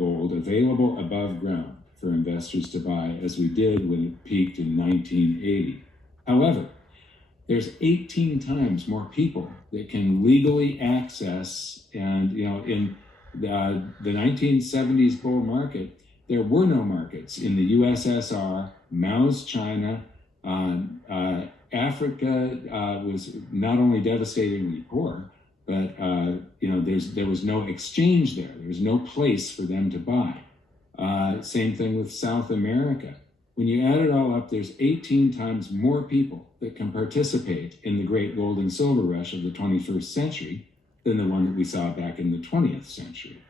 gold available above ground for investors to buy, as we did when it peaked in 1980. However, there's 18 times more people that can legally access, and in the 1970s bull market, there were no markets in the USSR, Mao's China. Africa was not only devastatingly poor, but there was no exchange there. There was no place for them to buy. Same thing with South America. When you add it all up, there's 18 times more people that can participate in the great gold and silver rush of the 21st century than the one that we saw back in the 20th century.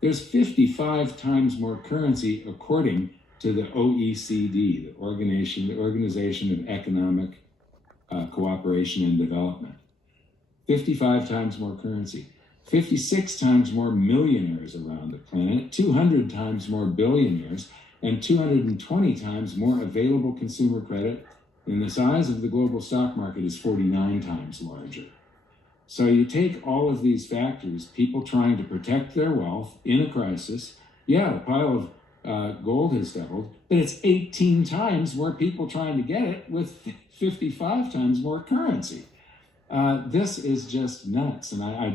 There's 55 times more currency according to the OECD, the Organization of Economic Cooperation and Development. 55 times more currency. 56 times more millionaires around the planet, 200 times more billionaires, and 220 times more available consumer credit, and the size of the global stock market is 49 times larger. So you take all of these factors, people trying to protect their wealth in a crisis, the pile of gold has doubled, but it's 18 times more people trying to get it with 55 times more currency. This is just nuts. And I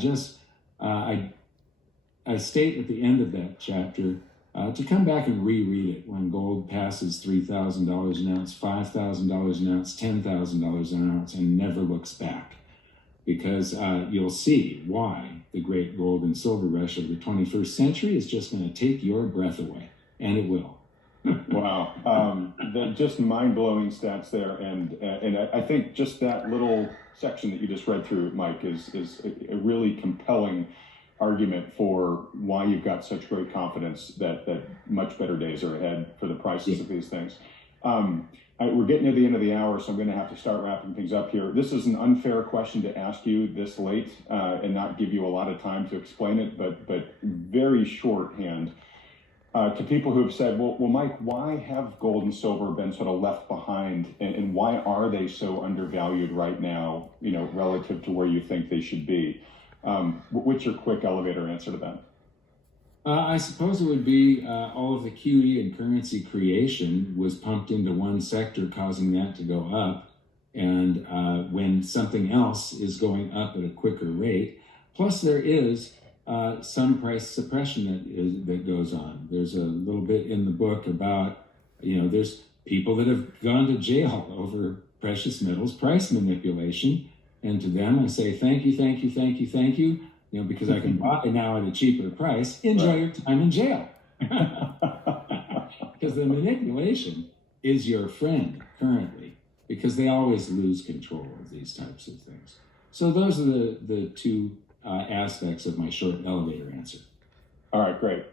state at the end of that chapter to come back and reread it when gold passes $3,000 an ounce, $5,000 an ounce, $10,000 an ounce, and never looks back. Because you'll see why the great gold and silver rush of the 21st century is just going to take your breath away. And it will. Wow. Just mind-blowing stats there. And I think just that little section that you just read through, Mike, is a really compelling argument for why you've got such great confidence that much better days are ahead for the prices of these things. We're getting near the end of the hour, so I'm going to have to start wrapping things up here. This is an unfair question to ask you this late and not give you a lot of time to explain it, but very shorthand. To people who have said, well, Mike, why have gold and silver been sort of left behind, and why are they so undervalued right now, relative to where you think they should be? What's your quick elevator answer to that? I suppose it would be all of the QE and currency creation was pumped into one sector, causing that to go up. And when something else is going up at a quicker rate, plus there is some price suppression that goes on. There's a little bit in the book about, there's people that have gone to jail over precious metals price manipulation. And to them, I say, thank you, thank you, thank you, thank you. Because I can buy it now at a cheaper price, enjoy your time in jail. Because the manipulation is your friend currently, because they always lose control of these types of things. So those are the two aspects of my short elevator answer. All right, great.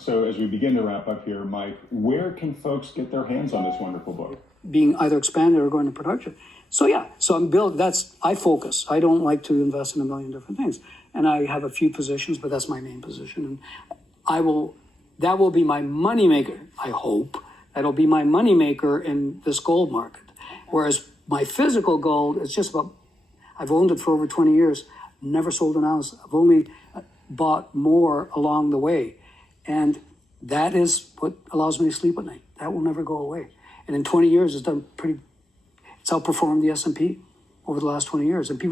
So as we begin to wrap up here, Mike, where can folks get their hands on this wonderful book? Being either expanded or going to production. So I'm built, I focus. I don't like to invest in a million different things. And I have a few positions, but that's my main position. And that will be my moneymaker, I hope. That'll be my moneymaker in this gold market. Whereas my physical gold is just about, I've owned it for over 20 years, never sold an ounce. I've only bought more along the way. And that is what allows me to sleep at night. That will never go away. And in 20 years, it's outperformed the S&P over the last 20 years. And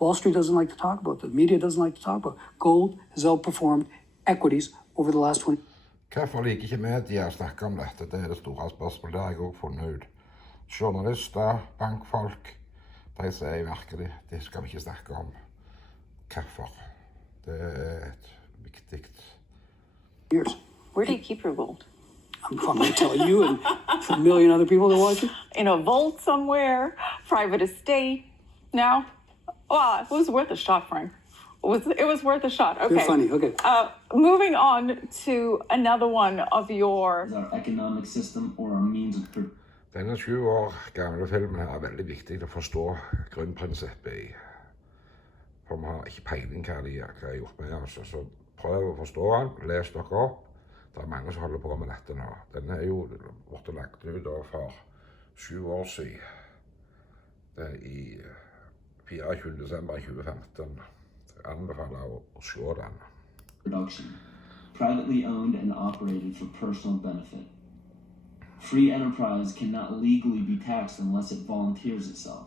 Wall Street doesn't like to talk about that. The media doesn't like to talk about it. Gold has outperformed equities over the last 20 years. Hvorfor liker ikke media å snakke om dette? Det det store spørsmålet. Det har jeg også funnet ut. Journalister, bankfolk, de sier virkelig, det skal vi ikke snakke om. Hvorfor? Det et viktig. Years. Where do you keep your gold? I'm going to tell you and for a million other people that watch it. In a vault somewhere, private estate. No? Well, it was worth a shot, Frank. It was worth a shot. Okay. You're funny. Okay. Moving on to another one of your... Our economic system or our means of... Denne 20 år gamle filmen her er veldig viktig å forstå grunnprinsippet i. For vi har ikke peiling hva de har gjort med oss. Så prøv å forstå den, les dere opp. Det er mange som holder på med dette nå. Den er jo blitt lagt ut for 7 år siden. Det er i 24. desember 2015. Jeg anbefaler å se den. Production. privately owned and operated for personal benefit. Free enterprise cannot legally be taxed unless it volunteers itself.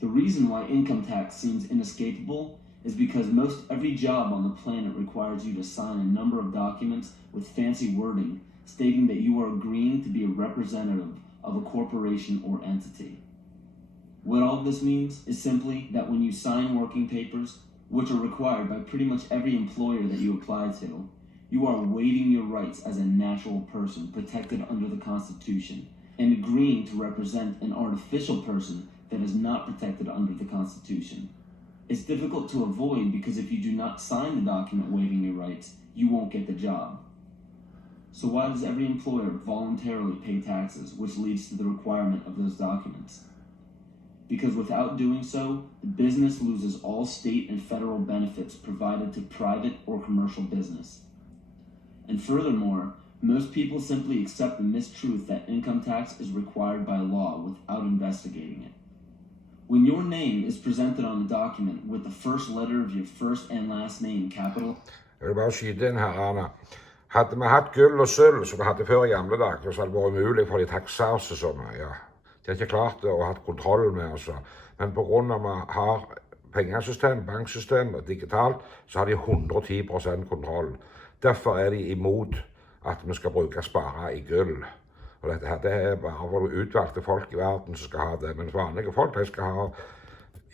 The reason why income tax seems inescapable is because most every job on the planet requires you to sign a number of documents with fancy wording stating that you are agreeing to be a representative of a corporation or entity. What all of this means is simply that when you sign working papers, which are required by pretty much every employer that you apply to, you are waiving your rights as a natural person protected under the Constitution and agreeing to represent an artificial person that is not protected under the Constitution. It's difficult to avoid because if you do not sign the document waiving your rights, you won't get the job. So why does every employer voluntarily pay taxes, which leads to the requirement of those documents? Because without doing so, the business loses all state and federal benefits provided to private or commercial business. And furthermore, most people simply accept the mistruth that income tax is required by law without investigating it. When your name is presented on the document with the first letter of your first and last name capital. Jeg vil bare skyte inn her, Arne. Hadde vi hatt gull og sølv, som vi hadde før i gamle dager, så hadde det vært umulig for de taksause så mye. De har ikke klart det og hatt kontroll med oss. Men på grunn av at vi har pengesystem, banksystem og digitalt, så har de 110% kontroll. Derfor er de imot at vi skal bruke spare i gull. Og dette her, det er bare for utvalgte folk i verden som skal ha det. Men vanlige folk, de skal ha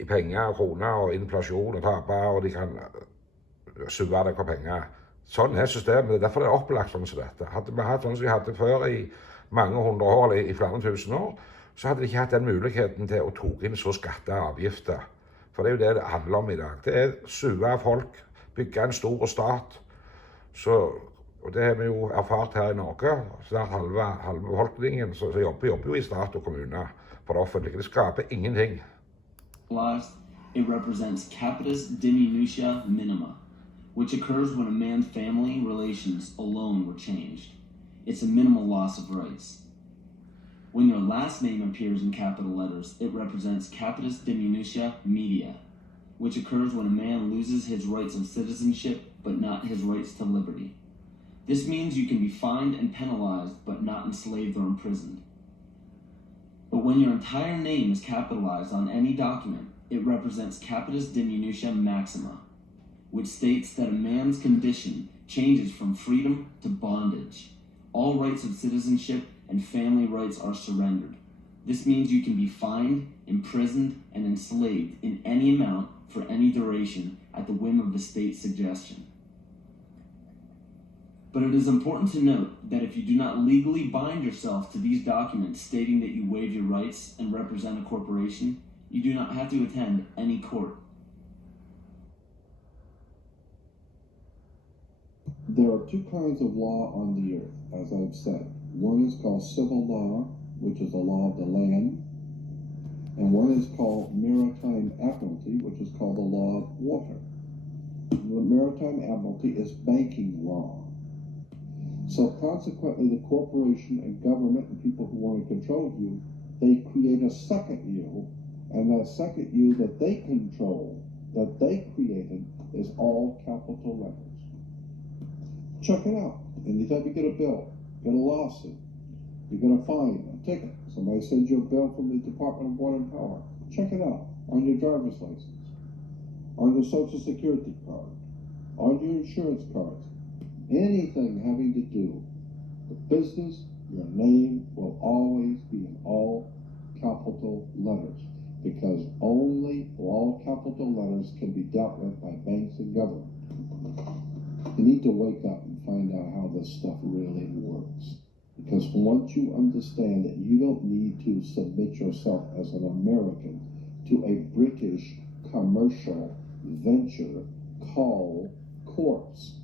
i penger og kroner og inflasjon og tape, og de kan suge det på penger. Sånn er systemet. Det er derfor det er opplagt sånn som dette. Hadde vi hatt sånn som vi hadde før i mange hundre år, i flere tusen år, så hadde de ikke hatt den muligheten til å toge inn så skatter og avgifter. For det er jo det det handler om i dag. Det er suge av folk, bygge en stor stat. Og det har vi jo erfart her i Norge. Snart halve befolkningen så jobber jo i stat og kommune for det offentlige. Det skaper ingenting. It represents capitis diminutia minima, which occurs when a man's family relations alone were changed. It's a minimal loss of rights. When your last name appears in capital letters, it represents capitis diminutia media, which occurs when a man loses his rights of citizenship but not his rights to liberty. This means you can be fined and penalized but not enslaved or imprisoned. But when your entire name is capitalized on any document, it represents capitis diminutia maxima, which states that a man's condition changes from freedom to bondage. All rights of citizenship and family rights are surrendered. This means you can be fined, imprisoned, and enslaved in any amount for any duration at the whim of the state's suggestion. But it is important to note that if you do not legally bind yourself to these documents stating that you waive your rights and represent a corporation, you do not have to attend any court. There are two kinds of law on the earth, as I've said. One is called civil law, which is the law of the land, and one is called maritime admiralty, which is called the law of water. The maritime admiralty is banking law. So consequently, the corporation and government and people who want to control you, they create a second you, and that second you that they control, that they created, is all capital letters. Check it out. Anytime you get a bill, get a lawsuit, you get a fine, a ticket, somebody sends you a bill from the Department of Water and Power, check it out on your driver's license, on your Social Security card, on your insurance cards, anything having to do with business, your name will always be in all capital letters, because only all capital letters can be dealt with by banks and government. You need to wake up and find out how this stuff really works. Because once you understand that you don't need to submit yourself as an American to a British commercial venture called courts.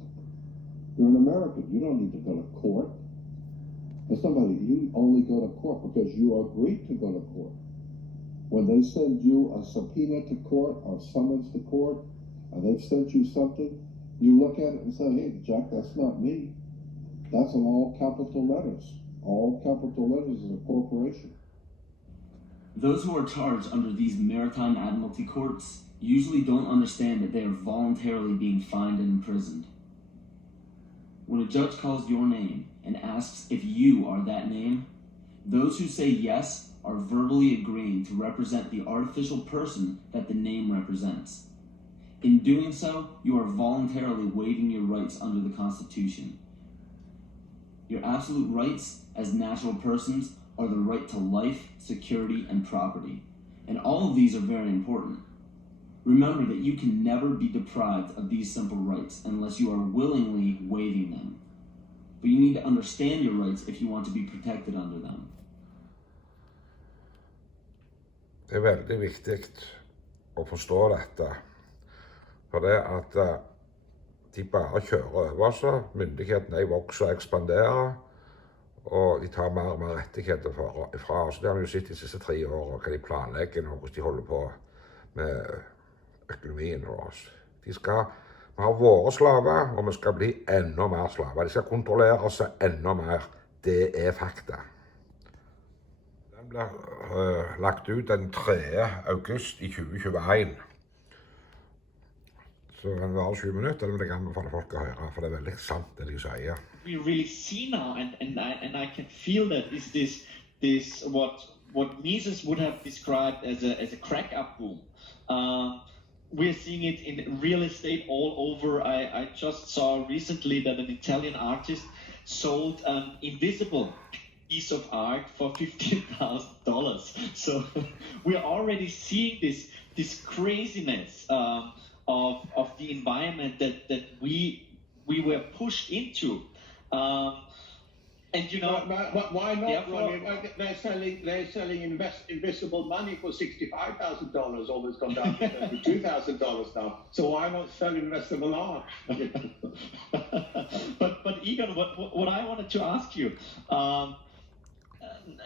You're an American. You don't need to go to court. As somebody, you only go to court because you agreed to go to court. When they send you a subpoena to court or summons to court, and they've sent you something, you look at it and say, hey, Jack, that's not me. That's in all capital letters. All capital letters is a corporation. Those who are charged under these maritime admiralty courts usually don't understand that they are voluntarily being fined and imprisoned. When a judge calls your name and asks if you are that name, those who say yes are verbally agreeing to represent the artificial person that the name represents. In doing so, you are voluntarily waiving your rights under the Constitution. Your absolute rights as natural persons are the right to life, security, and property. And all of these are very important. Remember that you can never be deprived of these simple rights unless you are willingly waiving them. But you need to understand your rights if you want to be protected under them. Det er veldig viktig å forstå dette. For det at de bare kjører over oss, myndighetene vokser og ekspanderer, og de tar mer og mer rettigheter fra oss. Det har vi jo sett de siste 3 årene, hva de planlegger og hvordan de holder på med økonomien vår. Vi har våre slaver, og vi skal bli enda mer slaver. De skal kontrollere oss enda mer. Det er fakta. Den ble lagt ut den 3. august i 2021. Så den var 7 minutter, det vil jeg anbefale folk å høre, for det er veldig sant det de sier. We really see now, and I can feel that is this what Mises would have described as a crack up boom. We're seeing it in real estate all over. I just saw recently that an Italian artist sold an invisible piece of art for $15,000. So we're already seeing this craziness of the environment that we were pushed into. And you know, but why not? Yeah, they're selling invisible money for $65,000. Always gone down to $32,000 now. So why not sell invisible art? but Egon, what I wanted to ask you,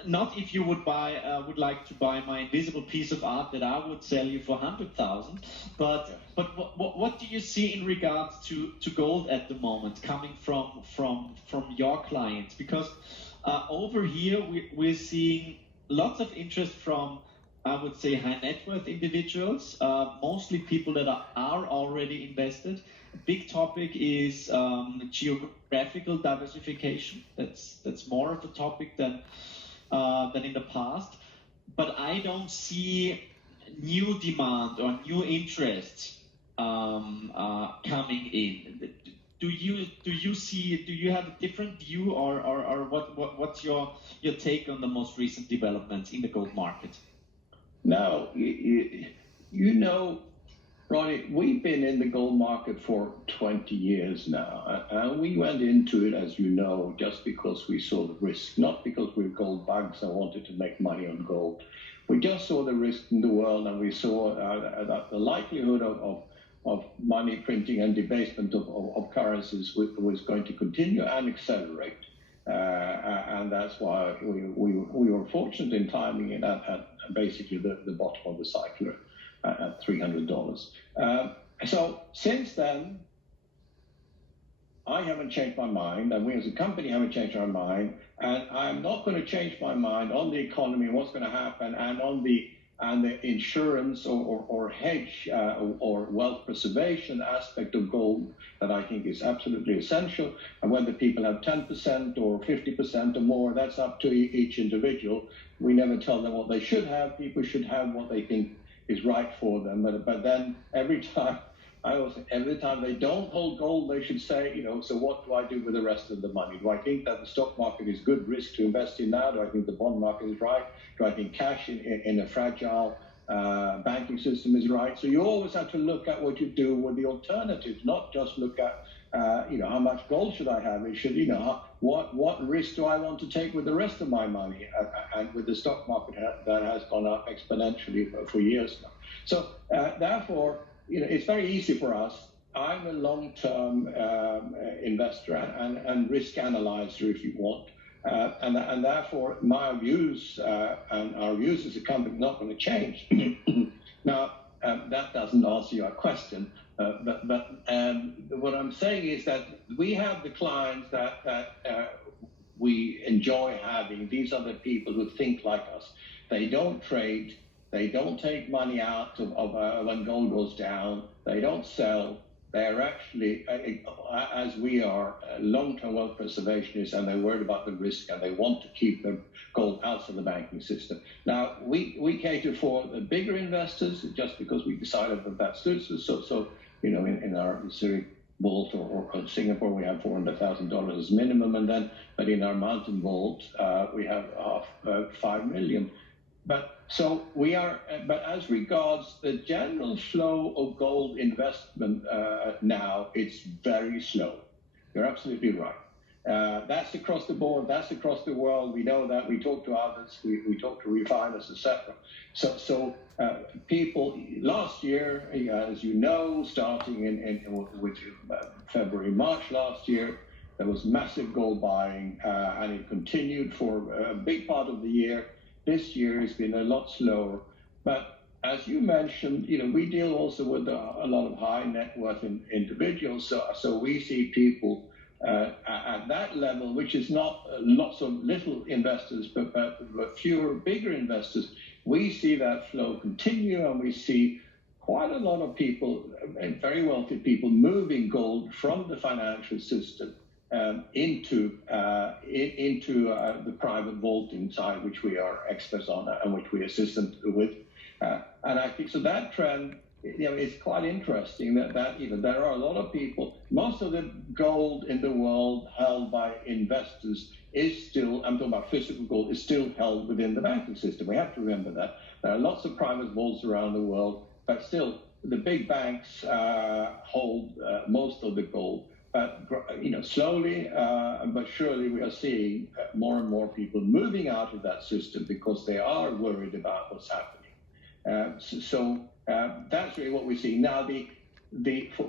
not if you would like to buy my invisible piece of art that I would sell you for 100,000, but what do you see in regards to gold at the moment coming from your clients? Because over here we're seeing lots of interest from, I would say, high net worth individuals, mostly people that are already invested. A big topic is geographical diversification. That's more of a topic than in the past, but I don't see new demand or new interest coming in. Do you have a different view, or what's your take on the most recent developments in the gold market? No, you know, Ronnie, we've been in the gold market for 20 years now, and we went into it, as you know, just because we saw the risk, not because we're gold bugs and wanted to make money on gold. We just saw the risk in the world, and we saw that the likelihood of money printing and debasement of currencies was going to continue and accelerate. And that's why we were fortunate in timing it at basically the bottom of the cycle at $300. So since then, I haven't changed my mind, and we as a company haven't changed our mind, and I'm not going to change my mind on the economy and what's going to happen, and on the insurance or hedge or wealth preservation aspect of gold that I think is absolutely essential. And whether people have 10% or 50% or more, that's up to each individual. We never tell them what they should have. People should have what they think is right for them. But then every time they don't hold gold, they should say, you know, so what do I do with the rest of the money? Do I think that the stock market is good risk to invest in now? Do I think the bond market is right? Do I think cash in a fragile banking system is right? So you always have to look at what you do with the alternatives, not just look at, how much gold should I have? It should, what risk do I want to take with the rest of my money? And with the stock market that has gone up exponentially for years now. So therefore, it's very easy for us. I'm a long-term investor and risk analyzer, if you want. And therefore, my views and our views as a company are not going to change. Now, that doesn't answer your question. But what I'm saying is that we have the clients that we enjoy having. These are the people who think like us. They don't trade. They don't take money out of when gold goes down. They don't sell. they are actually, as we are, long-term wealth preservationists, and they're worried about the risk, and they want to keep their gold outside of the banking system. Now, we cater for the bigger investors just because we decided that that suits us. So in our Zurich vault or Singapore, we have $400,000 as minimum, but in our mountain vault, we have $5 million. But as regards the general flow of gold investment now, it's very slow. You're absolutely right. That's across the board. That's across the world. We know that. We talk to others. We talk to refiners, etc. So people last year, as you know, starting with February, March last year, there was massive gold buying, and it continued for a big part of the year. This year has been a lot slower, but as you mentioned, we deal also with a lot of high net worth individuals. So we see people at that level, which is not lots of little investors, but fewer bigger investors. We see that flow continue, and we see quite a lot of people, very wealthy people, moving gold from the financial system into the private vaulting side, which we are experts on and which we assist them with. And I think so that trend, is quite interesting. That there are a lot of people. Most of the gold in the world held by investors is still, I'm talking about physical gold, is still held within the banking system. We have to remember that. There are lots of private vaults around the world, but still the big banks hold most of the gold. But slowly but surely, we are seeing more and more people moving out of that system because they are worried about what's happening. So that's really what we see now.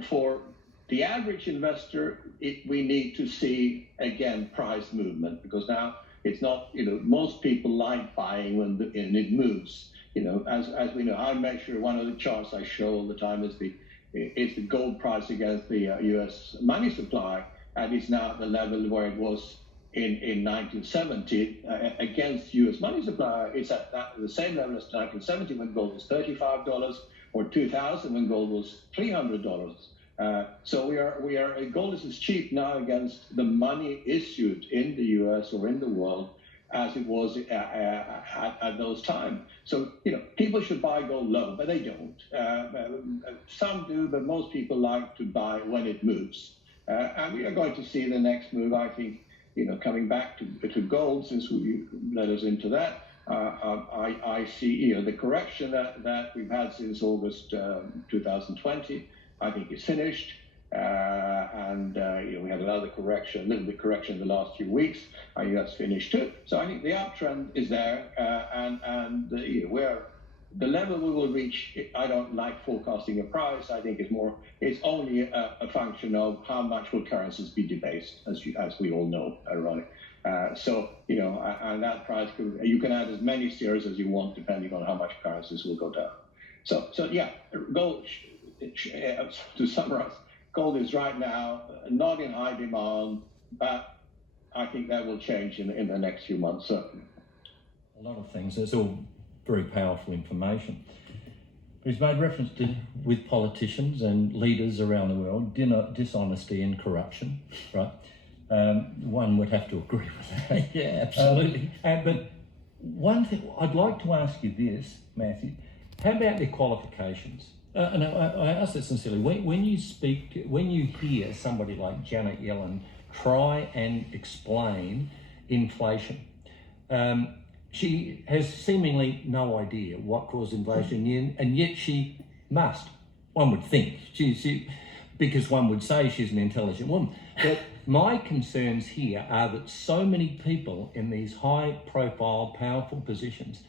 For the average investor, we need to see again price movement, because now it's not. Most people like buying when it moves. As we know, I measure, one of the charts I show all the time is the gold price against the U.S. money supply, and it's now at the level where it was in 1970 against U.S. money supply. It's at the same level as 1970 when gold was $35, or 2000 when gold was $300. So we are gold is as cheap now against the money issued in the U.S. or in the world as it was at those times. So, people should buy gold low, but they don't. Some do, but most people like to buy when it moves. And we are going to see the next move, I think, coming back to gold, since you led us into that. I see, the correction that we've had since August 2020, I think is finished. And we had another correction, a little bit correction in the last few weeks. I think that's finished too. So I think the uptrend is there, and the level we will reach. I don't like forecasting a price. I think it's only a function of how much will currencies be debased, as we all know, ironic. And that price you can add as many zeros as you want, depending on how much currencies will go down. So yeah, gold. To summarize. Gold is right now not in high demand, but I think that will change in the next few months, certainly. A lot of things. It's all very powerful information. But he's made reference to, with politicians and leaders around the world, dishonesty and corruption, right? One would have to agree with that. Yeah, absolutely. But one thing, I'd like to ask you this, Matthew. How about their qualifications? And I ask that sincerely. When you hear somebody like Janet Yellen try and explain inflation, she has seemingly no idea what caused inflation, and yet she must. One would think, because one would say she's an intelligent woman. But my concerns here are that so many people in these high-profile, powerful positions,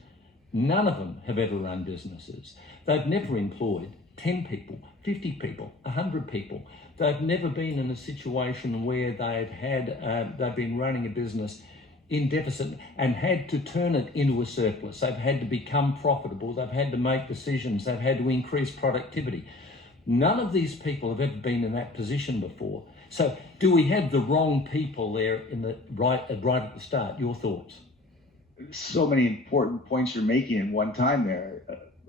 none of them have ever run businesses. They've never employed 10 people, 50 people, 100 people. They've never been in a situation where they've been running a business in deficit and had to turn it into a surplus. They've had to become profitable. They've had to make decisions. They've had to increase productivity. None of these people have ever been in that position before. So do we have the wrong people there right at the start? Your thoughts? So many important points you're making in one time there.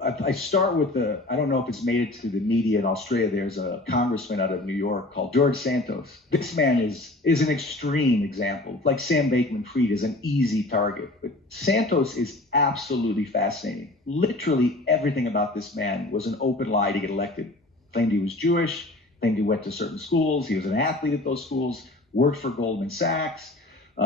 I start with I don't know if it's made it to the media in Australia. There's a congressman out of New York called George Santos. This man is an extreme example. Like Sam Bankman-Fried is an easy target, but Santos is absolutely fascinating. Literally everything about this man was an open lie to get elected. Claimed he was Jewish, claimed he went to certain schools, he was an athlete at those schools, worked for Goldman Sachs,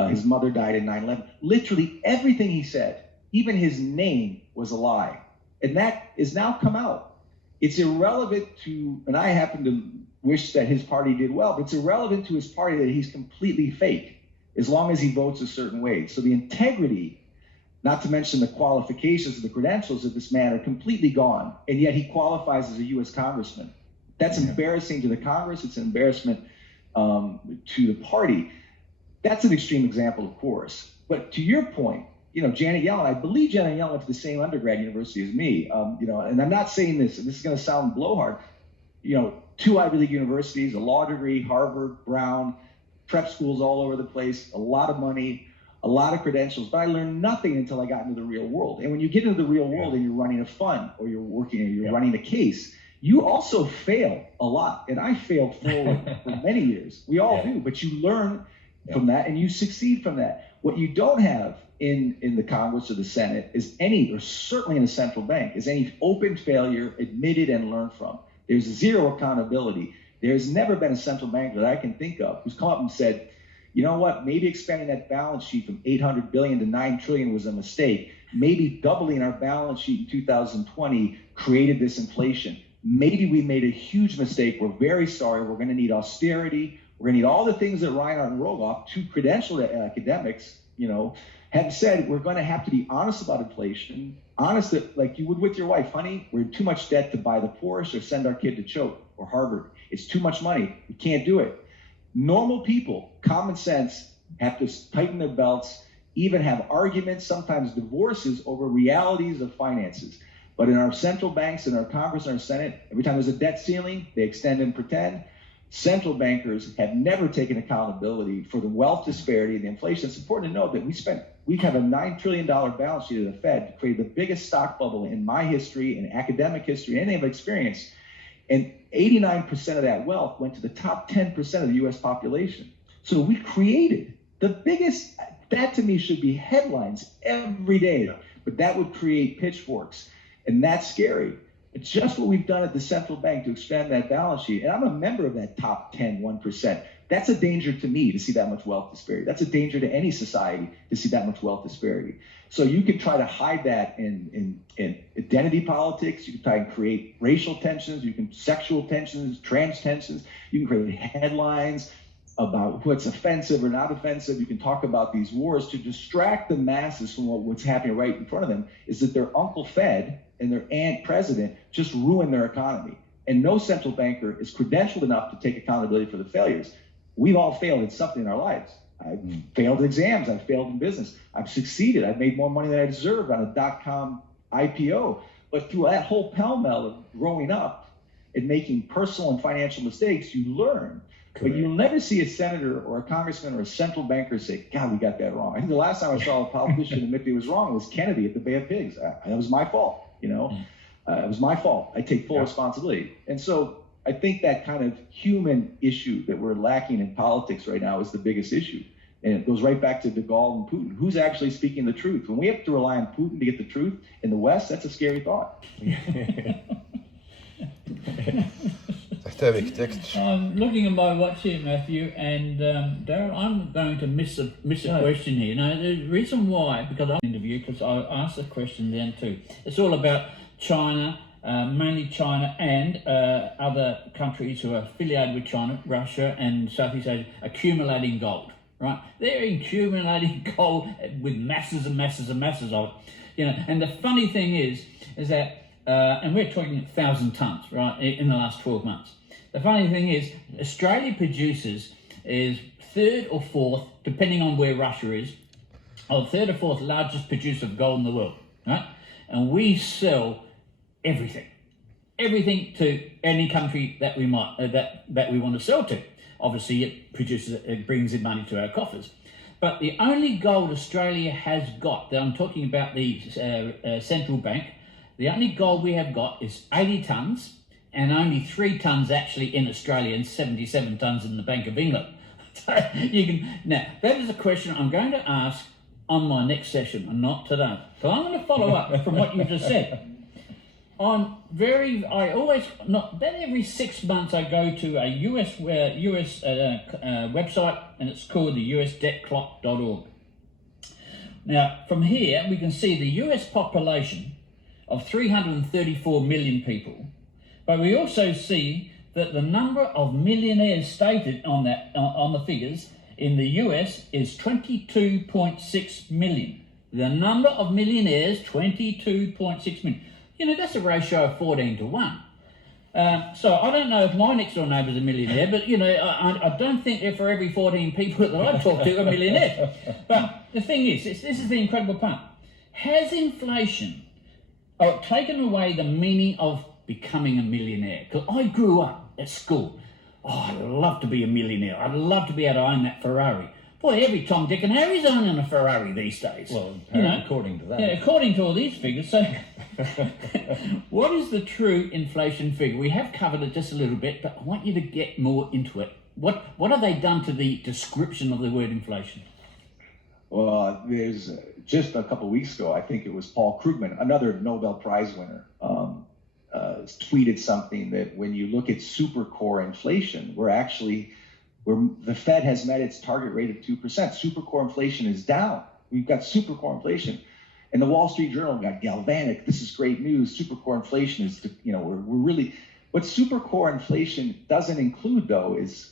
his mother died in 9/11. Literally everything he said, even his name, was a lie. And that is now come out. It's irrelevant to, and I happen to wish that his party did well, but it's irrelevant to his party that he's completely fake, as long as he votes a certain way. So the integrity, not to mention the qualifications of the credentials of this man, are completely gone, and yet he qualifies as a U.S. congressman. That's embarrassing to the Congress. It's an embarrassment to the party. That's an extreme example, of course. But to your point, Janet Yellen, I believe Janet Yellen went to the same undergrad university as me, and I'm not saying this, and this is going to sound blowhard, 2 Ivy League universities, a law degree, Harvard, Brown, prep schools all over the place, a lot of money, a lot of credentials, but I learned nothing until I got into the real world. And when you get into the real world and you're running a fund or you're working and you're running a case, you also fail a lot. And I failed for many years. We all do, but you learn from that and you succeed from that. What you don't have in the Congress or the Senate is or certainly in a central bank, is any open failure admitted and learned from. There's zero accountability. There's never been a central banker that I can think of who's come up and said, you know what, maybe expanding that balance sheet from 800 billion to 9 trillion was a mistake. Maybe doubling our balance sheet in 2020 created this inflation. Maybe we made a huge mistake. We're very sorry. We're going to need austerity. We're going to need all the things that Reinhart and Rogoff, 2 credentialed academics, have said. We're going to have to be honest about inflation, honest that, like you would with your wife, honey, we're in too much debt to buy the Porsche or send our kid to Choate or Harvard. It's too much money. We can't do it. Normal people, common sense, have to tighten their belts, even have arguments, sometimes divorces over realities of finances. But in our central banks, in our Congress, and our Senate, every time there's a debt ceiling, they extend and pretend. Central bankers have never taken accountability for the wealth disparity and the inflation. It's important to note that we have a $9 trillion balance sheet of the Fed, created the biggest stock bubble in my history, in academic history, anything I've experienced. And 89% of that wealth went to the top 10% of the US population. So we created the biggest, that to me should be headlines every day, but that would create pitchforks. And that's scary. It's just what we've done at the central bank to expand that balance sheet. And I'm a member of that top 1%. That's a danger to me to see that much wealth disparity. That's a danger to any society to see that much wealth disparity. So you can try to hide that in identity politics. You can try and create racial tensions. You can sexual tensions, trans tensions. You can create headlines about what's offensive or not offensive. You can talk about these wars to distract the masses from what's happening right in front of them, is that their Uncle Fed and their aunt president just ruined their economy. And no central banker is credentialed enough to take accountability for the failures. We've all failed in something in our lives. I've failed exams. I've failed in business. I've succeeded. I've made more money than I deserved on a .com IPO. But through that whole pell-mell of growing up and making personal and financial mistakes, you learn. Correct. But you'll never see a senator or a congressman or a central banker say, God, we got that wrong. I think the last time I saw a politician admit he was wrong was Kennedy at the Bay of Pigs. That was my fault, It was my fault. I take full responsibility. And so I think that kind of human issue that we're lacking in politics right now is the biggest issue. And it goes right back to de Gaulle and Putin. Who's actually speaking the truth? When we have to rely on Putin to get the truth in the West, that's a scary thought. Dette viktig. Looking at my watch here, Matthew, and Darryl, I'm going to miss a question here. Now, the reason why, because I'm interviewed, because I asked a question then too. It's all about China, mainly China and other countries who are affiliated with China, Russia and Southeast Asia, accumulating gold, right? They're accumulating gold with masses and masses and masses of it, And the funny thing is that, and we're talking 1,000 tons, right, in the last 12 months. The funny thing is, Australia produces is 3rd or 4th, depending on where Russia is, or 3rd or 4th largest producer of gold in the world, right? And we sell everything to any country that we might that we want to sell to. Obviously, it brings in money to our coffers. But the only gold Australia has got, that I'm talking about the central bank, The only gold we have got is 80 tonnes, and only 3 tonnes actually in Australia and 77 tonnes in the Bank of England. So now, that is a question I'm going to ask on my next session, and not today. So I'm going to follow up from what you just said. About every 6 months I go to a US website, and it's called the usdebtclock.org. Now, from here, we can see the US population of 334 million people, but we also see that the number of millionaires stated on the figures in the US is 22.6 million. The number of millionaires, 22.6 million. You know, that's a ratio of 14 to 1. So I don't know if my next door neighbour's a millionaire, but, you know, I don't think that for every 14 people that I talk to are millionaires. But the thing is, this is the incredible part. Has inflation taken away the meaning of becoming a millionaire? Because I grew up at school. Oh, I'd love to be a millionaire. I'd love to be able to own that Ferrari. Boy, every Tom, Dick and Harry's owning a Ferrari these days. Well, you know, according to that. Yeah, according to all these figures. So what is the true inflation figure? We have covered it just a little bit, but I want you to get more into it. What have they done to the description of the word inflation? Well, there's just a couple of weeks ago, I think it was Paul Krugman, another Nobel Prize winner, tweeted something that when you look at super core inflation, the Fed has met its target rate of 2%. Super core inflation is down. We've got super core inflation. And the Wall Street Journal got galvanic. This is great news. Super core inflation is, you know, we're really, what super core inflation doesn't include though is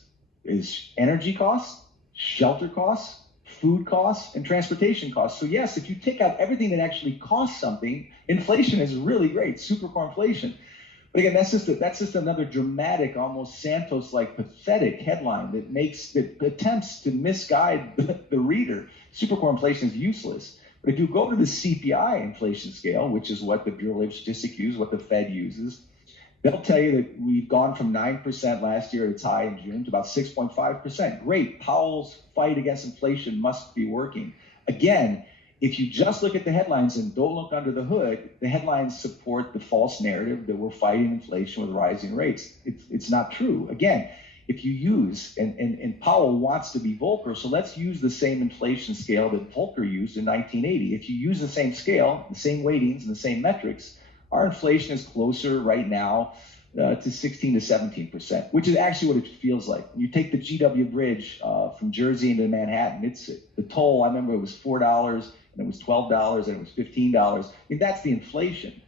energy costs, shelter costs, food costs, and transportation costs. So yes, if you take out everything that actually costs something, inflation is really great, super core inflation. But again, that's just another dramatic, almost Santos-like pathetic headline that attempts to misguide the reader. Supercore inflation is useless. But if you go to the CPI inflation scale, which is what the Bureau of Labor Statistics uses, what the Fed uses, they'll tell you that we've gone from 9% last year at its high in June to about 6.5%. Great. Powell's fight against inflation must be working. Again, if you just look at the headlines and don't look under the hood, the headlines support the false narrative that we're fighting inflation with rising rates. It's not true. Again, if you use, and Powell wants to be Volcker, so let's use the same inflation scale that Volcker used in 1980. If you use the same scale, the same weightings, and the same metrics, our inflation is closer right now to 16 to 17%, which is actually what it feels like. When you take the GW Bridge from Jersey into Manhattan, it's the toll, I remember it was $4, and it was $12, and it was $15. I mean, that's the inflation.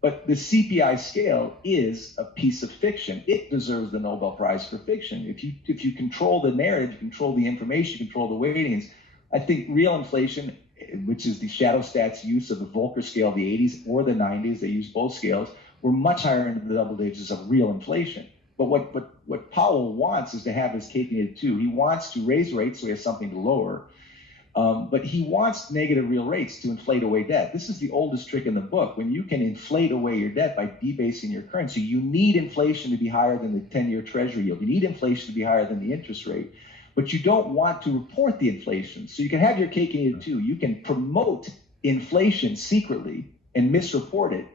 But the CPI scale is a piece of fiction. It deserves the Nobel Prize for fiction. If you control the narrative, you control the information, you control the weightings, I think real inflation, which is the shadow stats use of the Volcker scale of the 80s or the 90s, they use both scales, we're much higher into the double digits of real inflation. But what Powell wants is to have his cake and eat it too. He wants to raise rates so he has something to lower. But he wants negative real rates to inflate away debt. This is the oldest trick in the book. When you can inflate away your debt by debasing your currency, you need inflation to be higher than the 10-year Treasury yield. You need inflation to be higher than the interest rate. But you don't want to report the inflation. So you can have your cake and eat it too. You can promote inflation secretly and misreport it,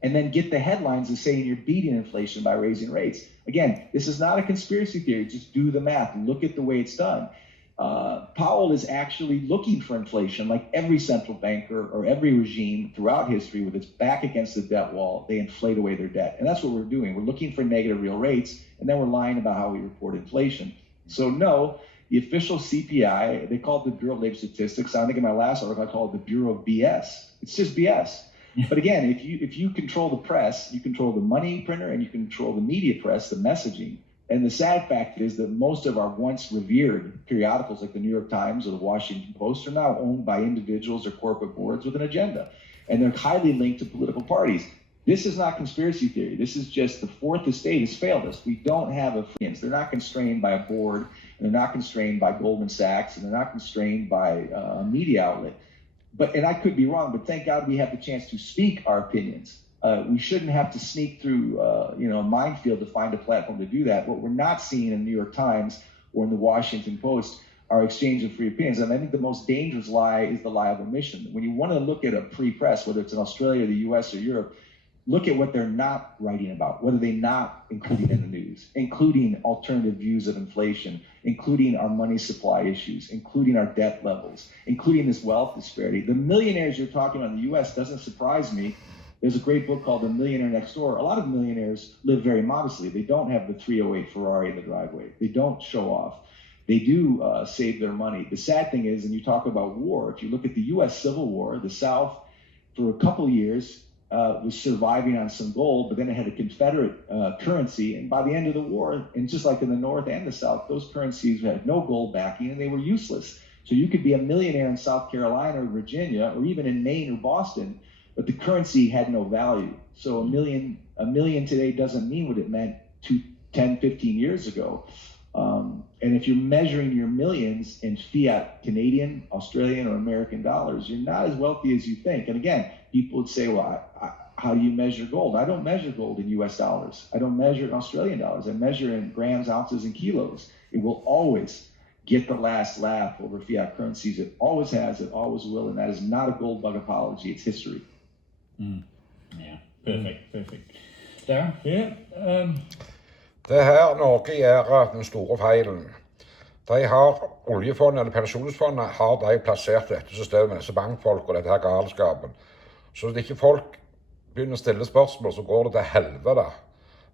and then get the headlines that saying you're beating inflation by raising rates. Again, this is not a conspiracy theory. Just do the math. Look at the way it's done. Powell is actually looking for inflation, like every central banker or every regime throughout history with its back against the debt wall, they inflate away their debt. And that's what we're doing. We're looking for negative real rates, and then we're lying about how we report inflation. So no, the official CPI, they call it the Bureau of Labor Statistics. I think in my last article, I called it the Bureau of BS. It's just BS. But again, if you control the press, you control the money printer, and you control the media press, the messaging. And the sad fact is that most of our once revered periodicals like the New York Times or the Washington Post are now owned by individuals or corporate boards with an agenda. And they're highly linked to political parties. This is not conspiracy theory. This is just the fourth estate has failed us. We don't have a free. They're not constrained by a board, and they're not constrained by Goldman Sachs, and they're not constrained by a media outlet. And I could be wrong, but thank God we have the chance to speak our opinions. We shouldn't have to sneak through, a minefield to find a platform to do that. What we're not seeing in the New York Times or in the Washington Post are exchange of free opinions. And I think the most dangerous lie is the lie of omission. When you want to look at a free press, whether it's in Australia, the US, or Europe, look at what they're not writing about. What are they not including in the news? Including alternative views of inflation, including our money supply issues, including our debt levels, including this wealth disparity. The millionaires you're talking about in the U.S. doesn't surprise me. There's a great book called The Millionaire Next Door. A lot of millionaires live very modestly. They don't have the 308 Ferrari in the driveway. They don't show off. They do save their money. The sad thing is, and you talk about war, if you look at the U.S. Civil War, the South, for a couple years, was surviving on some gold, but then it had a Confederate currency. And by the end of the war, and just like in the North and the South, those currencies had no gold backing and they were useless. So you could be a millionaire in South Carolina or Virginia, or even in Maine or Boston, but the currency had no value. So a million today doesn't mean what it meant 10, 15 years ago. And if you're measuring your millions in fiat Canadian, Australian, or American dollars, you're not as wealthy as you think. And again, people would say, well, how do you measure gold? I don't measure gold in US dollars. I don't measure it in Australian dollars. I measure in grams, ounces, and kilos. It will always get the last laugh over fiat currencies. It always has, it always will, and that is not a gold bug apology. It's history. Yeah, perfect. Darren? Yeah. Det her Norge gjør den store feilen. De har oljefondet eller pensjonsfondet har de plassert dette systemet, disse bankfolk og dette her galskapen. Så hvis ikke folk begynner å stille spørsmål, så går det til helvete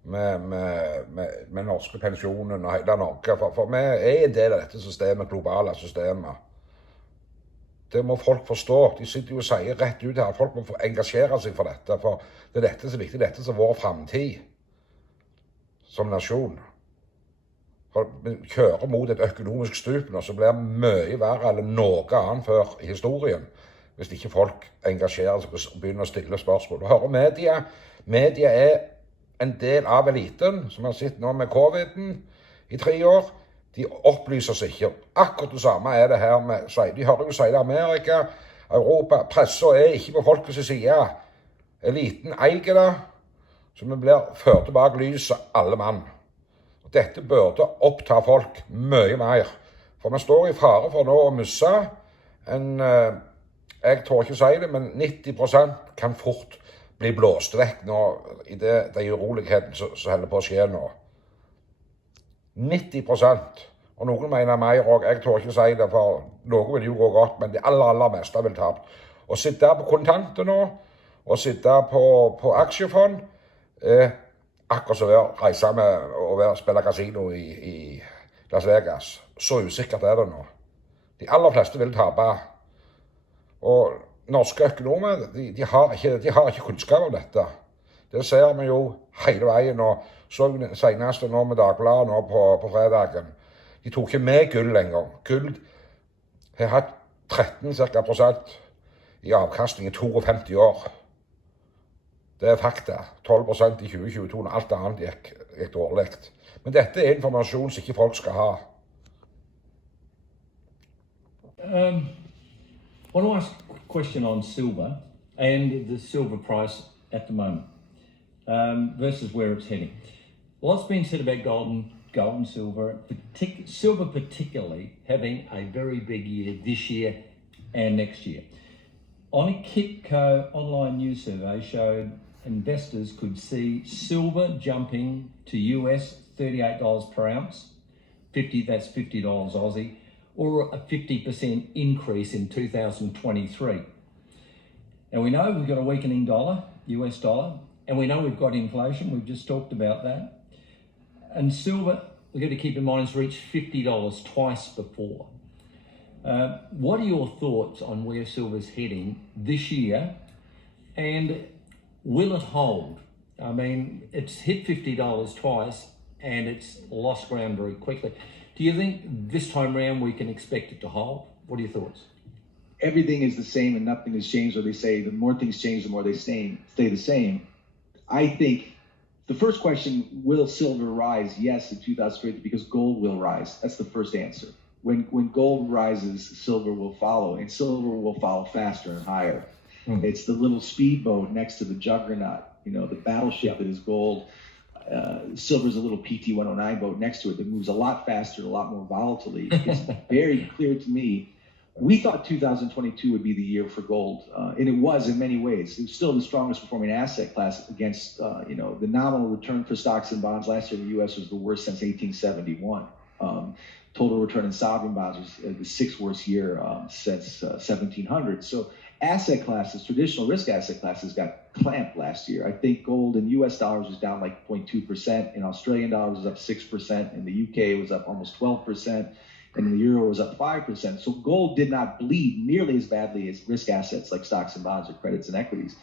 med norske pensjonen og hele Norge. For vi er en del av dette systemet, globale systemet. Det må folk forstå. De sitter jo og sier rett ut her. Folk må engasjere seg for dette, for det er dette som er viktig. Dette som er vår fremtid som nasjon. For vi kjører mot et økonomisk stup nå, så blir det mye verre eller noe annet før i historien, hvis ikke folk engasjerer seg og begynner å stille spørsmål. Du hører media. Media er en del av eliten, som har sett nå med covid-en i 3 år. De opplyser seg ikke. Akkurat det samme er det her med, de hører jo si det, Amerika, Europa, presser er ikke på folkets side. Eliten eier det, så vi blir ført bak lyset alle mann. Og dette burde oppta folk mye mer. For vi står i fare for nå å misse jeg tør ikke si det, men 90% kan fort bli blåst vekk nå i de urolighetene som holder på å skje nå. 90%. Og noen mener mer også. Jeg tør ikke si det, for noe vil jo gå godt, men det aller meste vil tapt. Å sitte på kontanter nå, og sitte på aksjefond, akkurat som å reise med og spille kasino i Las Vegas. Så usikkert er det nå. De aller fleste vil tape. Og norske økonomer, de har ikke kunnskap om dette. Det ser vi jo hele veien, og så senest nå med Dagbladet nå på fredagen. De tok ikke med gull engang. Gull har hatt 13% i avkastning i 52 år. Det er fakta. 12% i 2022, når alt annet gikk dårlig. Men dette er informasjon som ikke folk skal ha. I want to ask a question on silver and the silver price at the moment versus where it's heading. Lots been said about gold and silver, silver particularly having a very big year this year and next year. On a Kitco online news survey showed investors could see silver jumping to US $38 per ounce, that's $50 Aussie, or a 50% increase in 2023. And we know we've got a weakening dollar, US dollar, and we know we've got inflation, we've just talked about that. And silver, we've got to keep in mind, has reached $50 twice before. What are your thoughts on where silver's heading this year, and will it hold? I mean, it's hit $50 twice and it's lost ground very quickly. Do you think this time around we can expect it to hold? What are your thoughts? Everything is the same and nothing has changed, or they say the more things change, the more they stay the same. I think the first question, will silver rise? Yes, in 2023, because gold will rise. That's the first answer. When gold rises, silver will follow, and silver will follow faster and higher. It's the little speedboat next to the juggernaut, the battleship that is gold. Silver's a little PT-109 boat next to it that moves a lot faster, a lot more volatilely. It's very clear to me We thought 2022 would be the year for gold, and it was in many ways. It was still the strongest performing asset class against, the nominal return for stocks and bonds last year in the U.S. was the worst since 1871. Total return in sovereign bonds was the sixth worst year since 1700. So asset classes, traditional risk asset classes, got clamped last year. I think gold in U.S. dollars was down like 0.2%. In Australian dollars was up 6%. In the U.K. it was up almost 12%. And the euro was up 5%. So gold did not bleed nearly as badly as risk assets like stocks and bonds or credits and equities.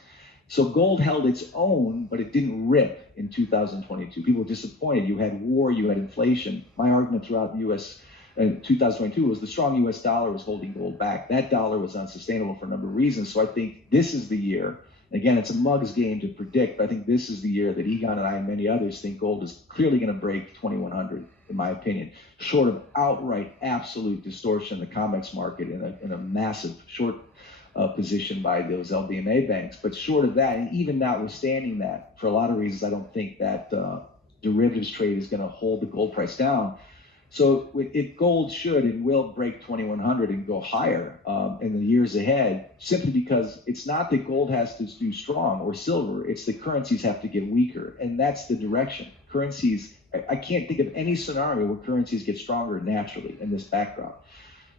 So gold held its own, but it didn't rip in 2022. People were disappointed. You had war, you had inflation. My argument throughout the U.S. 2022 was the strong U.S. dollar was holding gold back. That dollar was unsustainable for a number of reasons. So I think this is the year. Again, it's a mug's game to predict, but I think this is the year that Egon and I and many others think gold is clearly going to break 2,100, in my opinion, short of outright absolute distortion in the COMEX market in a massive short position by those LBMA banks. But short of that, and even notwithstanding that, for a lot of reasons, I don't think that derivatives trade is going to hold the gold price down. So if gold should and will break 2,100 and go higher in the years ahead, simply because it's not that gold has to do strong or silver, it's that currencies have to get weaker. And that's the direction. Currencies, I can't think of any scenario where currencies get stronger naturally in this backdrop.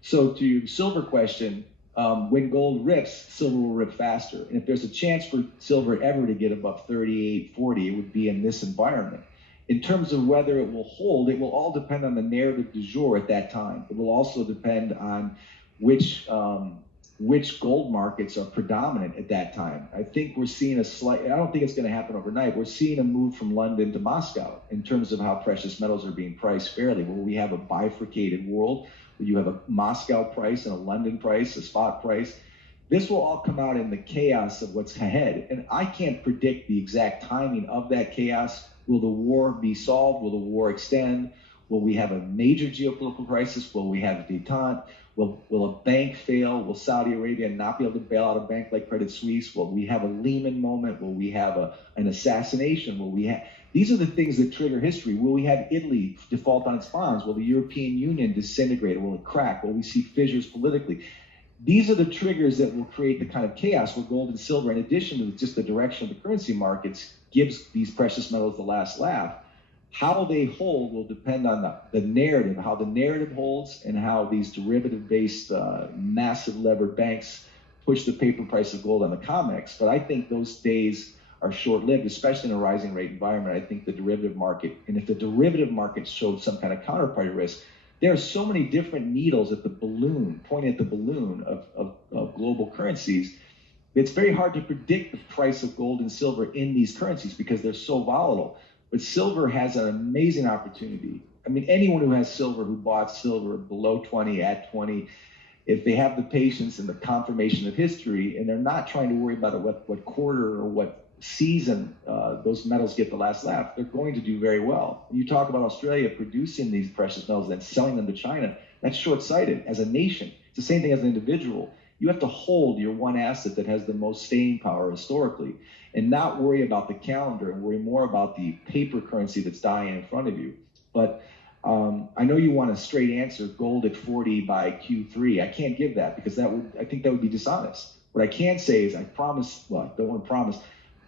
So to your silver question, when gold rips, silver will rip faster. And if there's a chance for silver ever to get above 38, 40, it would be in this environment. In terms of whether it will hold, it will all depend on the narrative du jour at that time. It will also depend on which gold markets are predominant at that time. I think we're seeing I don't think it's going to happen overnight. We're seeing a move from London to Moscow in terms of how precious metals are being priced fairly, where we have a bifurcated world, where you have a Moscow price and a London price, a spot price. This will all come out in the chaos of what's ahead. And I can't predict the exact timing of that chaos. Will the war be solved? Will the war extend? Will we have a major geopolitical crisis? Will we have detente? Will a bank fail? Will Saudi Arabia not be able to bail out a bank like Credit Suisse? Will we have a Lehman moment? Will we have an assassination? These are the things that trigger history. Will we have Italy default on its bonds? Will the European Union disintegrate? Will it crack? Will we see fissures politically? These are the triggers that will create the kind of chaos where gold and silver, in addition to just the direction of the currency markets, gives these precious metals the last laugh. How they hold will depend on the narrative, how the narrative holds, and how these derivative-based massive levered banks push the paper price of gold on the COMEX. But I think those days are short-lived, especially in a rising rate environment. I think the derivative market, and if the derivative market showed some kind of counterparty risk, there are so many different needles at the balloon, pointing at the balloon of global currencies. It's very hard to predict the price of gold and silver in these currencies because they're so volatile. But silver has an amazing opportunity. I mean, anyone who has silver, who bought silver below 20, at 20, if they have the patience and the confirmation of history, and they're not trying to worry about what quarter or what season those metals get the last laugh, they're going to do very well. When you talk about Australia producing these precious metals and selling them to China, that's short-sighted as a nation. It's the same thing as an individual. You have to hold your one asset that has the most staying power historically and not worry about the calendar and worry more about the paper currency that's dying in front of you. But I know you want a straight answer, gold at 40 by Q3. I can't give that because I think that would be dishonest. What I can say is I promise, well, I don't want to promise,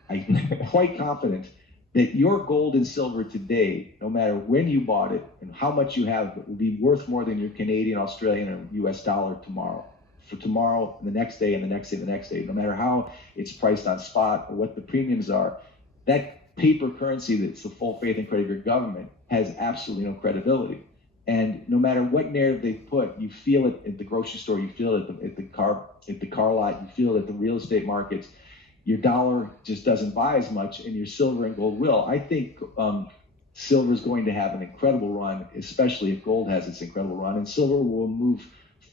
I'm quite confident that your gold and silver today, no matter when you bought it and how much you have, will be worth more than your Canadian, Australian, or US dollar tomorrow. For tomorrow, the next day, and the next day, the next day, no matter how it's priced on spot or what the premiums are, that paper currency that's the full faith and credit of your government has absolutely no credibility. And no matter what narrative they put, you feel it at the grocery store, you feel it at the car lot, you feel it at the real estate markets. Your dollar just doesn't buy as much, and your silver and gold will. I think silver is going to have an incredible run, especially if gold has its incredible run, and silver will move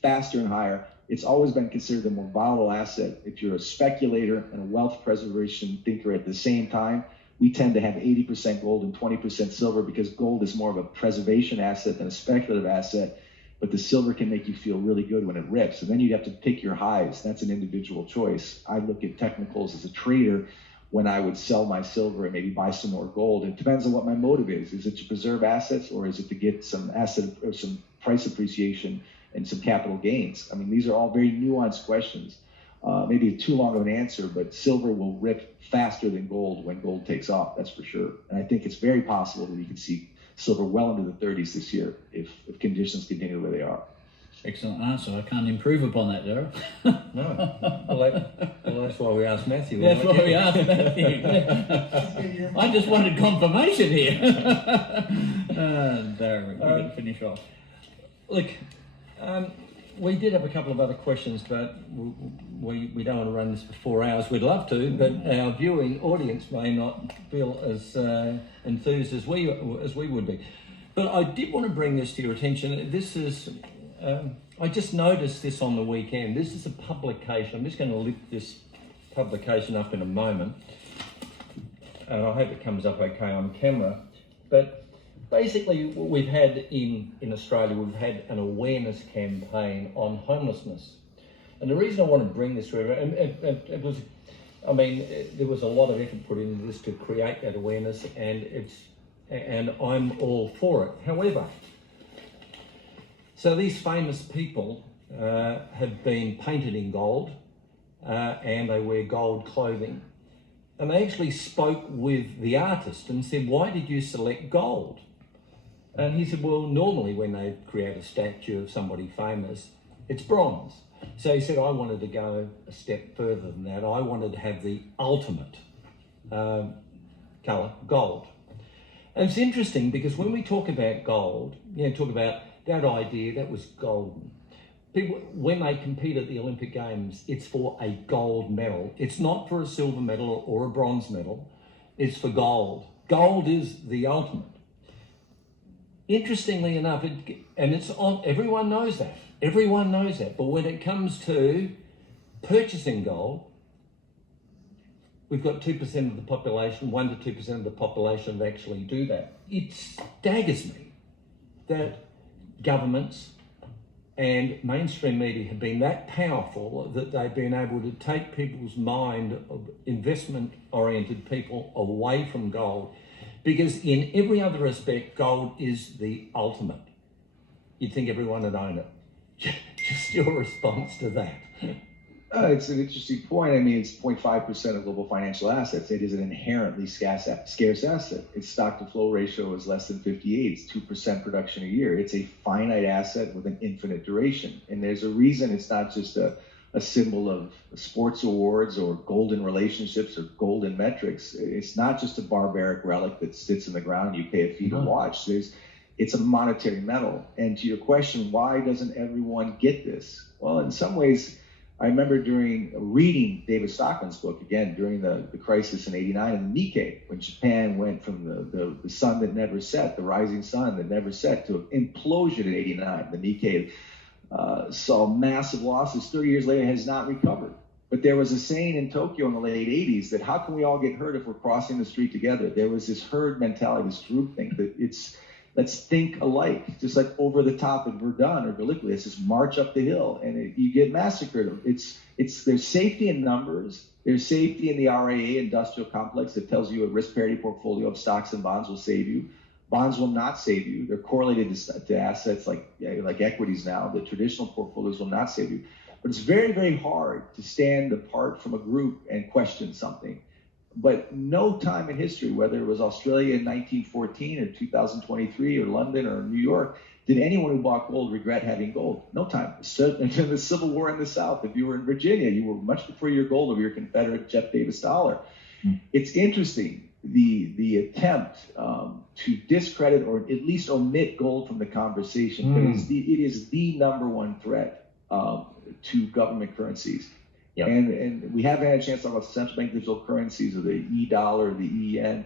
faster and higher. It's always been considered a more volatile asset. If you're a speculator and a wealth preservation thinker at the same time, we tend to have 80% gold and 20% silver because gold is more of a preservation asset than a speculative asset, but the silver can make you feel really good when it rips. And then you have to pick your highs. That's an individual choice. I look at technicals as a trader when I would sell my silver and maybe buy some more gold. It depends on what my motive is. Is it to preserve assets or is it to get some asset or some price appreciation and some capital gains. I mean, these are all very nuanced questions. Maybe too long of an answer, but silver will rip faster than gold when gold takes off, that's for sure. And I think it's very possible that you can see silver well into the 30s this year if conditions continue the way they are. Excellent answer. I can't improve upon that, Daryl. No. Well, that's why we asked Matthew. That's why we asked Matthew. I just wanted confirmation here. Daryl, we're going to finish off. Look, we did have a couple of other questions, but we don't want to run this for 4 hours. We'd love to, but our viewing audience may not feel as enthused as we would be. But I did want to bring this to your attention. This is, I just noticed this on the weekend. This is a publication. I'm just going to lift this publication up in a moment, and I hope it comes up okay on camera. But basically, what we've had in Australia, we've had an awareness campaign on homelessness. And the reason I want to bring this to everyone, it was, I mean, there was a lot of effort put into this to create that awareness, and I'm all for it. However, so these famous people have been painted in gold, and they wear gold clothing. And they actually spoke with the artist and said, "Why did you select gold?" And he said, "Well, normally when they create a statue of somebody famous, it's bronze." So he said, "I wanted to go a step further than that. I wanted to have the ultimate colour, gold." And it's interesting because when we talk about gold, talk about that idea, that was golden. People, when they compete at the Olympic Games, it's for a gold medal. It's not for a silver medal or a bronze medal. It's for gold. Gold is the ultimate. Interestingly enough, everyone knows that. Everyone knows that. But when it comes to purchasing gold, we've got 2% of the population, 1 to 2% of the population that actually do that. It staggers me that governments and mainstream media have been that powerful that they've been able to take people's mind of investment-oriented people away from gold. Because in every other respect, gold is the ultimate. You'd think everyone would own it. Just your response to that. It's an interesting point. I mean, it's 0.5% of global financial assets. It is an inherently scarce asset. Its stock-to-flow ratio is less than 58. It's 2% production a year. It's a finite asset with an infinite duration. And there's a reason it's not just a symbol of sports awards or golden relationships or golden metrics. It's not just a barbaric relic that sits in the ground and you pay a fee to watch. It's a monetary metal. And to your question, why doesn't everyone get this? Well, in some ways, I remember during reading David Stockman's book, again, during the crisis in '89 in the Nikkei, when Japan went from the sun that never set, the rising sun that never set, to an implosion in '89. The Nikkei saw massive losses. 30 years later, has not recovered. But there was a saying in Tokyo in the late 80s that how can we all get hurt if we're crossing the street together? There was this herd mentality, this group thing, that let's think alike, just like over the top at Verdun or Gallipoli. It's just march up the hill and you get massacred. There's safety in numbers. There's safety in the RIA industrial complex that tells you a risk parity portfolio of stocks and bonds will save you. Bonds will not save you. They're correlated to assets like equities now. The traditional portfolios will not save you. But it's very, very hard to stand apart from a group and question something. But no time in history, whether it was Australia in 1914 or 2023 or London or New York, did anyone who bought gold regret having gold? No time. In the Civil War in the South, if you were in Virginia, you were much prefer your gold over your Confederate Jeff Davis dollar. It's interesting, the attempt to discredit or at least omit gold from the conversation. It is the number one threat to government currencies. Yep. And we haven't had a chance to talk about central bank digital currencies or the e-dollar, the e-yen,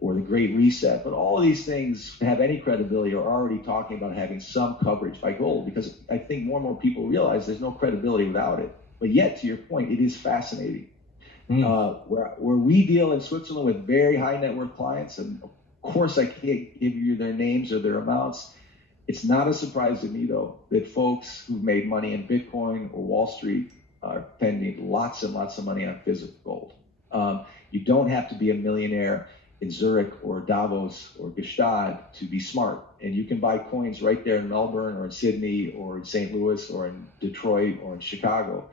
or the Great Reset. But all of these things have any credibility are already talking about having some coverage by gold, because I think more and more people realize there's no credibility without it. But yet, to your point, it is fascinating. Where we deal in Switzerland with very high net worth clients, and of course I can't give you their names or their amounts. It's not a surprise to me, though, that folks who've made money in Bitcoin or Wall Street are spending lots and lots of money on physical gold. You don't have to be a millionaire in Zurich or Davos or Gstaad to be smart. and you can buy coins right there in Melbourne or in Sydney or in St. Louis or in Detroit or in Chicago.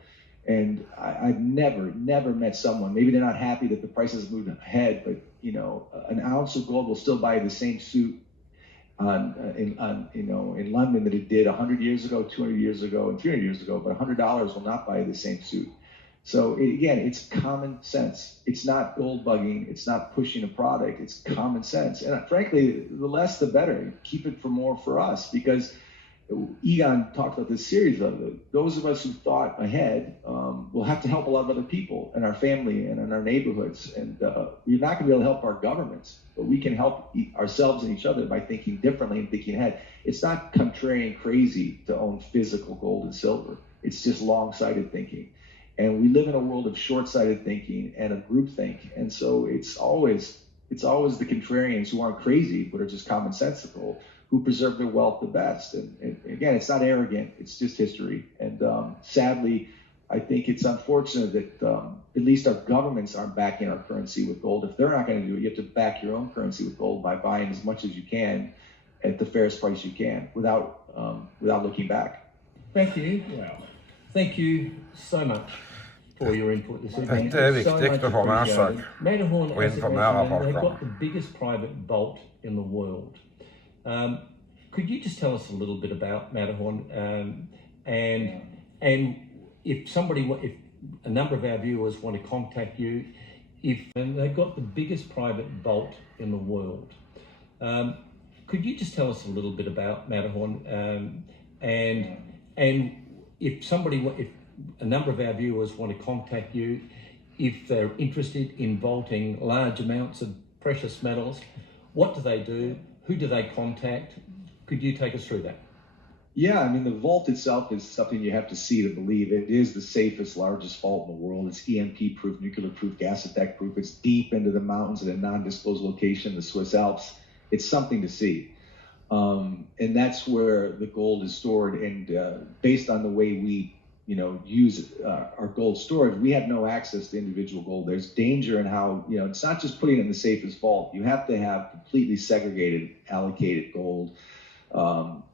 And I've never met someone, maybe they're not happy that the prices moved ahead, but you know, an ounce of gold will still buy the same suit in London that it did 100 years ago, 200 years ago, and 300 years ago, but $100 will not buy the same suit. So again, it's common sense. It's not gold bugging. It's not pushing a product. It's common sense. And frankly, the less the better. Keep it for more for us, because Egon talked about this series of it. Those of us who thought ahead will have to help a lot of other people in our family and in our neighborhoods. And we're not going to be able to help our governments, but we can help ourselves and each other by thinking differently and thinking ahead. It's not contrarian crazy to own physical gold and silver. It's just long-sighted thinking. And we live in a world of short-sighted thinking and of groupthink. And so it's always the contrarians who aren't crazy, but are just commonsensical, who preserve their wealth the best. And again, it's not arrogant, it's just history. And sadly, I think it's unfortunate that at least our governments aren't backing our currency with gold. If they're not going to do it, you have to back your own currency with gold by buying as much as you can at the fairest price you can without looking back. Thank you. Wow. Thank you so much for your input this evening. Dette viktig å få med seg Matterhorn, og informere folk they've om. got the biggest private vault in the world. Could you just tell us a little bit about Matterhorn, and if a number of our viewers want to contact you, and they've got the biggest private vault in the world. Could you just tell us a little bit about Matterhorn, and if a number of our viewers want to contact you, if they're interested in vaulting large amounts of precious metals, what do they do? Who do they contact? Could you take us through that? Yeah, I mean, the vault itself is something you have to see to believe. It is the safest, largest vault in the world. It's EMP-proof, nuclear-proof, gas attack-proof. It's deep into the mountains at a non-disclosed location, the Swiss Alps. It's something to see. And that's where the gold is stored. And based on the way we use our gold storage, we have no access to individual gold. There's danger in how, it's not just putting it in the safest vault. You have to have completely segregated, allocated gold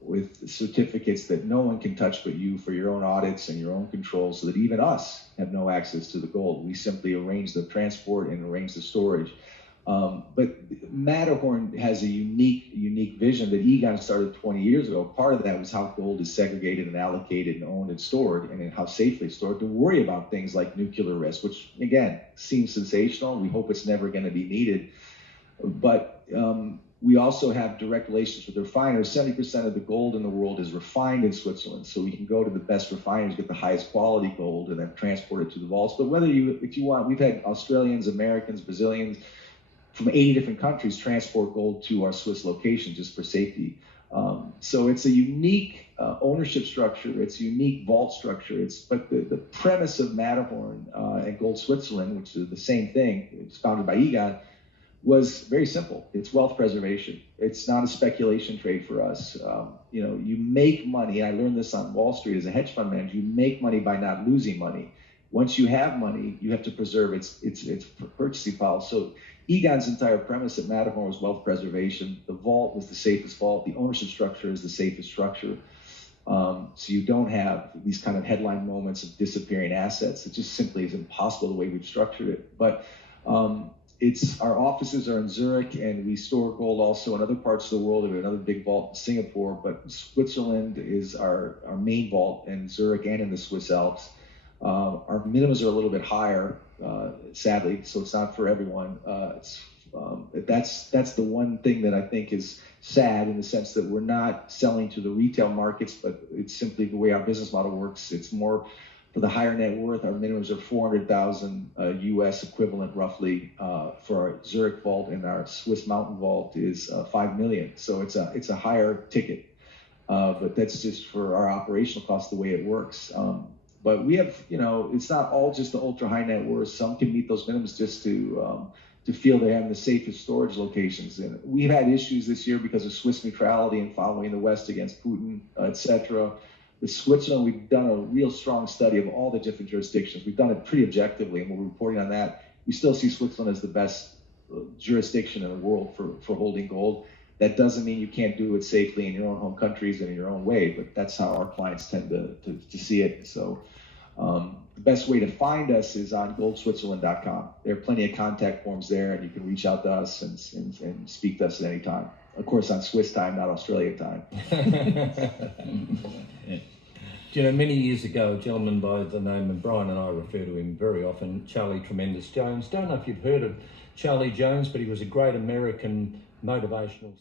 with certificates that no one can touch but you for your own audits and your own control, so that even us have no access to the gold. We simply arrange the transport and arrange the storage. But Matterhorn has a unique vision that Egon started 20 years ago. Part of that was how gold is segregated and allocated and owned and stored, and how safely stored, to worry about things like nuclear risk, which again seems sensational. We hope it's never going to be needed. But we also have direct relations with refiners. 70% of the gold in the world is refined in Switzerland, so we can go to the best refiners, get the highest quality gold, and then transport it to the vaults. But if you want, we've had Australians, Americans, Brazilians from 80 different countries transport gold to our Swiss location just for safety. So it's a unique ownership structure. It's a unique vault structure. But the premise of Matterhorn and Gold Switzerland, which is the same thing, it's founded by Egon, was very simple. It's wealth preservation. It's not a speculation trade for us. You make money. I learned this on Wall Street as a hedge fund manager. You make money by not losing money. Once you have money, you have to preserve its purchasing power. So Egon's entire premise at Matterhorn was wealth preservation. The vault was the safest vault. The ownership structure is the safest structure. So you don't have these kind of headline moments of disappearing assets. It just simply is impossible the way we've structured it. But our offices are in Zurich, and we store gold also in other parts of the world. We have another big vault in Singapore, but Switzerland is our main vault, in Zurich and in the Swiss Alps. Our minimums are a little bit higher, sadly, so it's not for everyone. That's the one thing that I think is sad, in the sense that we're not selling to the retail markets, but it's simply the way our business model works. It's more for the higher net worth. Our minimums are 400,000 US equivalent, roughly, for our Zurich vault, and our Swiss Mountain vault is 5 million. So it's a higher ticket, but that's just for our operational costs, the way it works. But we have, it's not all just the ultra high net worth. Some can meet those minimums just to feel they have the safest storage locations. And we've had issues this year because of Swiss neutrality and following the West against Putin, etc. With Switzerland, we've done a real strong study of all the different jurisdictions. We've done it pretty objectively, and we're reporting on that. We still see Switzerland as the best jurisdiction in the world for holding gold. That doesn't mean you can't do it safely in your own home countries and in your own way, but that's how our clients tend to see it. So the best way to find us is on goldswitzerland.com. There are plenty of contact forms there, and you can reach out to us and speak to us at any time. Of course, on Swiss time, not Australia time. You know, many years ago, a gentleman by the name of Brian, and I refer to him very often, Charlie Tremendous Jones. Don't know if you've heard of Charlie Jones, but he was a great American motivational